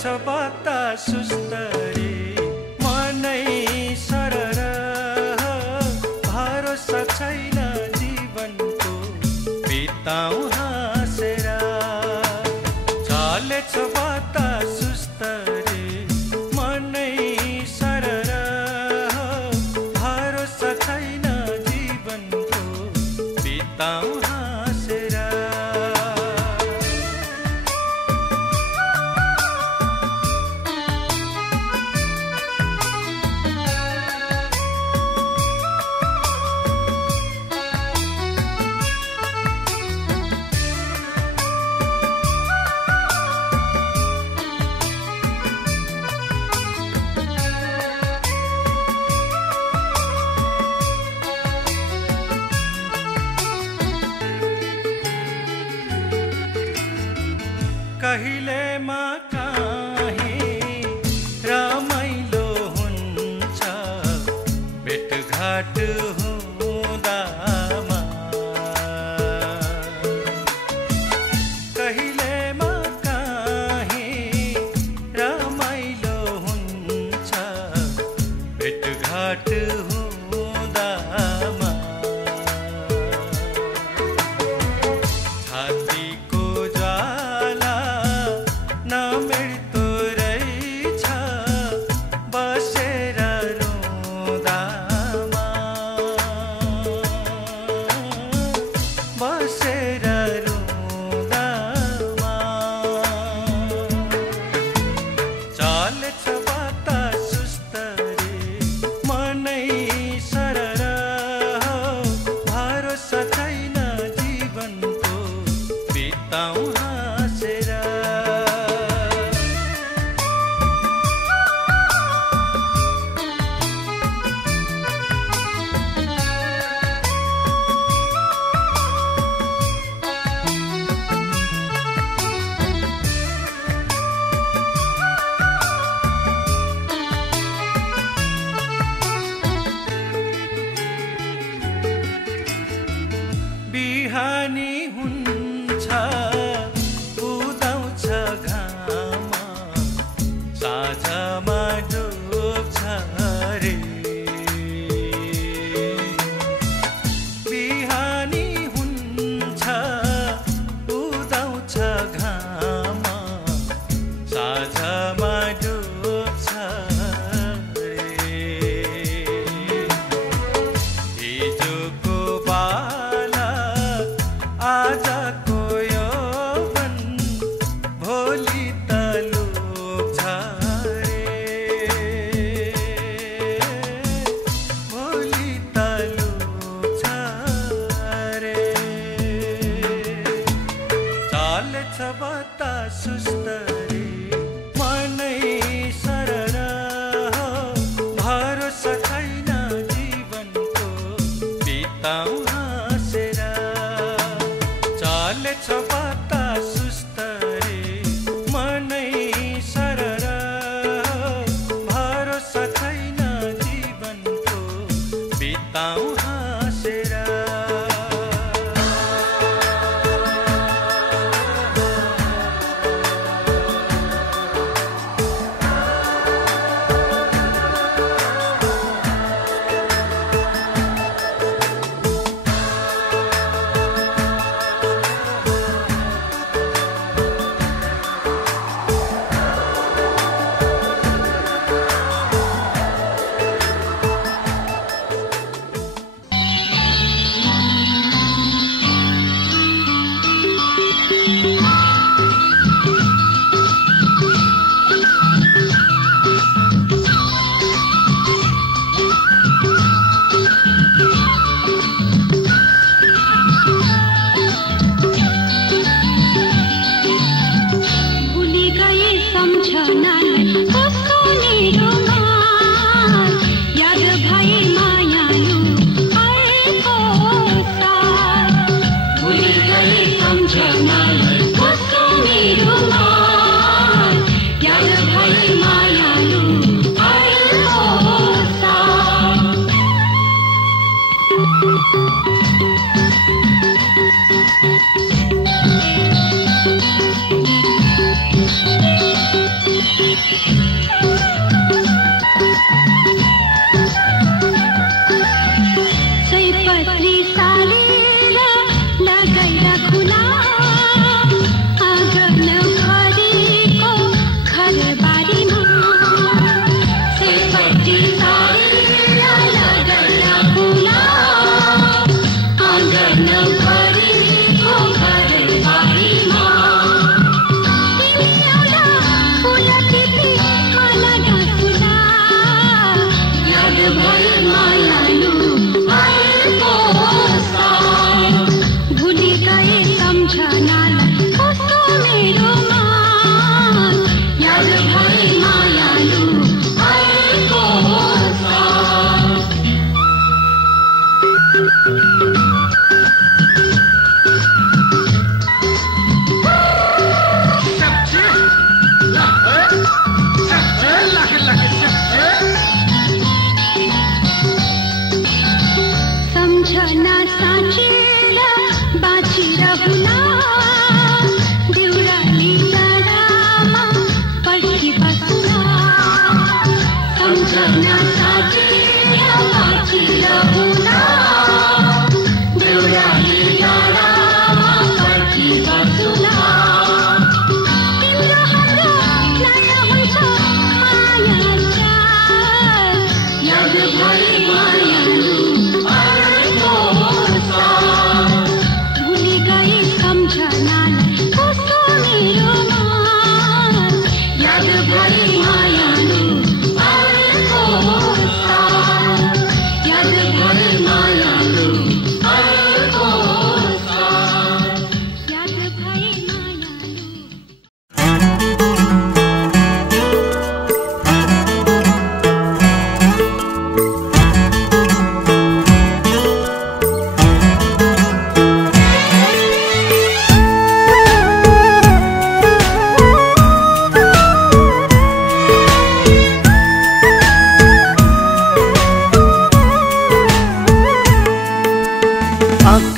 छ बतासुस तरी मनै सरर भरोसा छैन जीवनको बिताउँ हाँसेर चलेछ बतासुस तरी मनै सरर भरोसा छैन जीवनको बिताउँ हाँसेर कहिलेमा काहीँ रमाइलो हुन्छ भेटघाट हुँदामा कहिलेमा काहीँ रमाइलो हुन्छ भेटघाट हुँदामा छातीको ज्वाला नमेट्दो रहेछ बसेर रुँदामा बसेर रुँदामा चलेछ बतासुस तरी मनै सरर भरोसा छैन जीवनको बिताउँ हाँसेर बिहानी हुन्छ उदाउँछ घाम साँझमा डुब्छ रे बिहानी हुन्छ उदाउँछ घाम साँझमा डुब्छ रे हिजोको आजको यौवन भोलि त लुक्छ रे भोलि त लुक्छ रे चलेछ बतासुस तरी मनै सरर भरोसा छैन जीवनको बिताउँ हाँसेर चलेछ बतासुस तरी मनै सरर भरोसा छैन जीवनको बिताउँ हाँसेर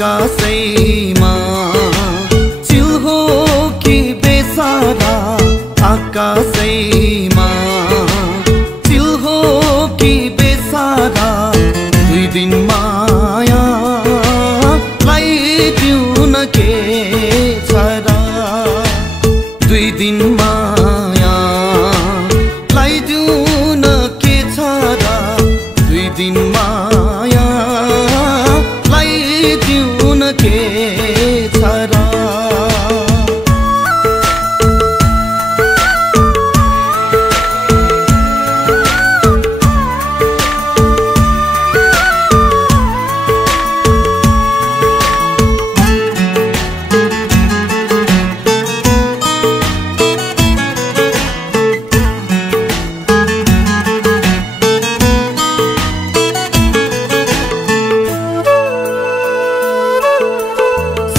आकाशैमा चिल हो कि बेसारा, आकाशैमा चिल हो कि बेसारा, दुई दिन मायालाई दिउँ न के छ र, दुई दिन मायालाई दिउँ न के छ र, दुई दिन मायालाई दिउँ न के छ र।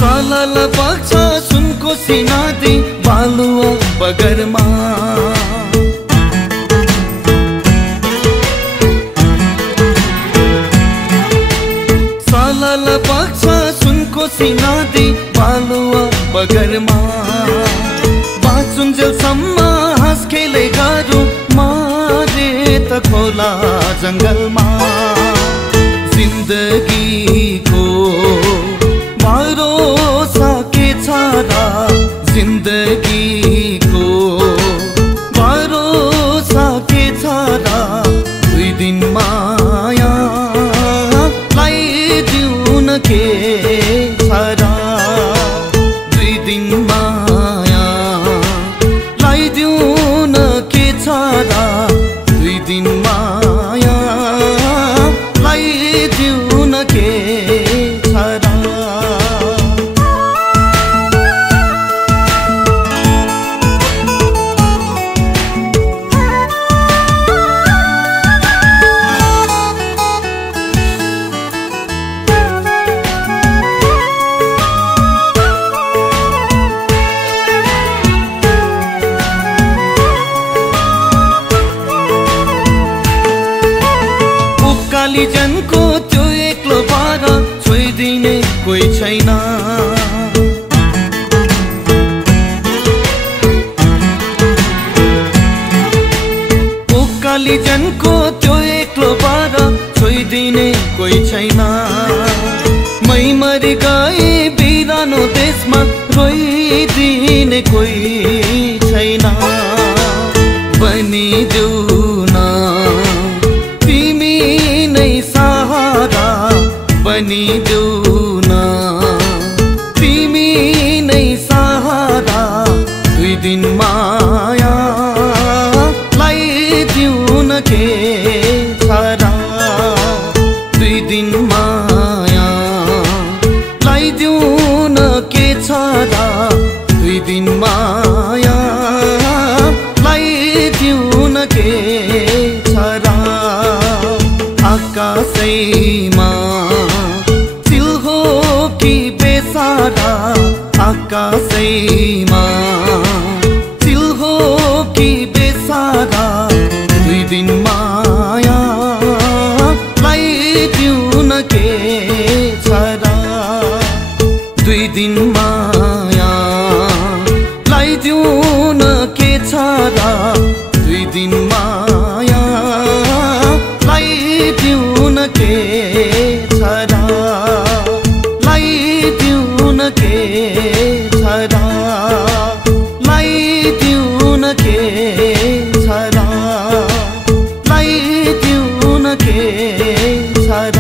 सालल बग्छ सुनको सिनादी बालुवा बगरमा, सालल बग्छ सुनको सिनादी बालुवा बगरमा, बाँचुन्जेलसम्म हाँस खेले गरौँ मारे त खोला जङ्गलमा, जिन्दगीको भरोसा के छ र, जिन्दगीको भरोसा के छ र, दुई दिन मायालाई दिउँ न के छ र, दुई दिन मायालाई दिउँ न के छ र, दुई दिन मायालाई दिउँ न के छ र। कालीजनको त्यो एक्लो बार छोइदिने कोही छैन, कालीजनको त्यो एक्लो बार छोइदिने कोही छैन, मै मरि गए बिरानो देशमा रोइदिने कोही छैन, बनिदेऊ न तिमी नै सहारा, बनिदेऊ न सारा 2 दिन मायालाई जिउन के छ र आकाशैमा चिल हो कि बेसारा आकाशैमा चिल हो कि बेसारा 2 दिन मायालाई जिउन के छ र 2 दिन मायालाई जिउन के छ र 2 दिन मायालाई जिउन के छ र लाई जिउन के छ र लाई जिउन के छ र लाई जिउन के छ र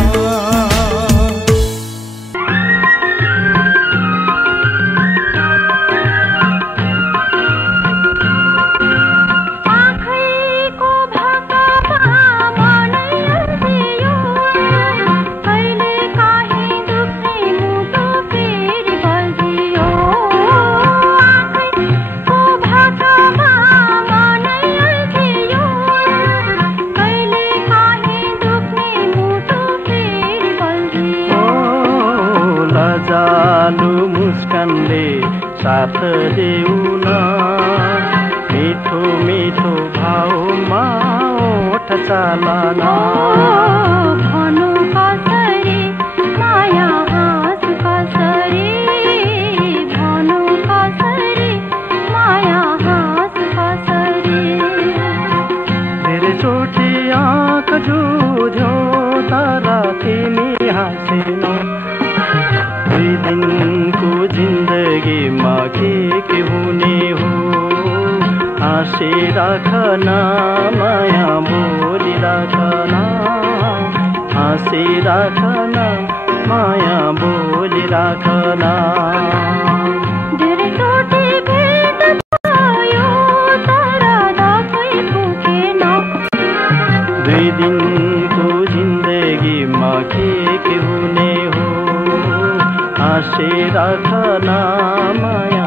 साथ देउन मिठो मिठो भावमा ओठ चालन भनु कसरी माया हाँस कसरी भनु कसरी माया हाँस कसरी धेरै चोटि आँख जुझ्यौ तर तिमी हाँसेनौ 2 दिनको जिन्दगीमा के हुने हो हाँसी राखन माया बोली राखन हाँसी राखन माया बोली राखन धेरै चोटि भेट भयो तर दसैँ पुगेन 2 दिनको जिन्दगीमा के हुने हो हाँसी राखन माया